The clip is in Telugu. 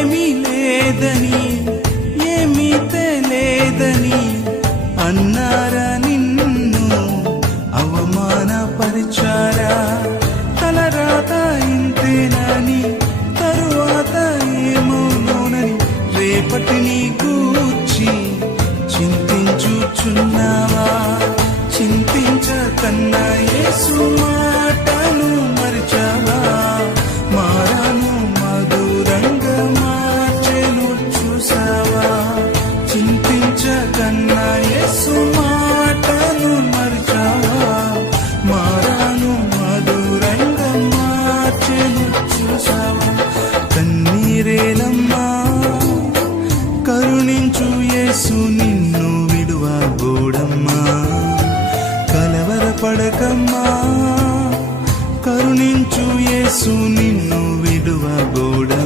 ఏమీ లేదని ఏమీ తెలియదని అన్నారా నిన్ను అవమానపరిచారా తలరాత ఇంతేనని తరువాత ఏమవునోనని రేపటిని గూర్చి చింతించుచున్నావా చింతించకన్నా యేసు మాటను మరిచావా మారాను మధురంగా మార్చెను చూసావా చింతించకన్నా యేసు మాటను మరిచావా మారాను మధురంగా మార్చెను చూసావా కన్నీరేలం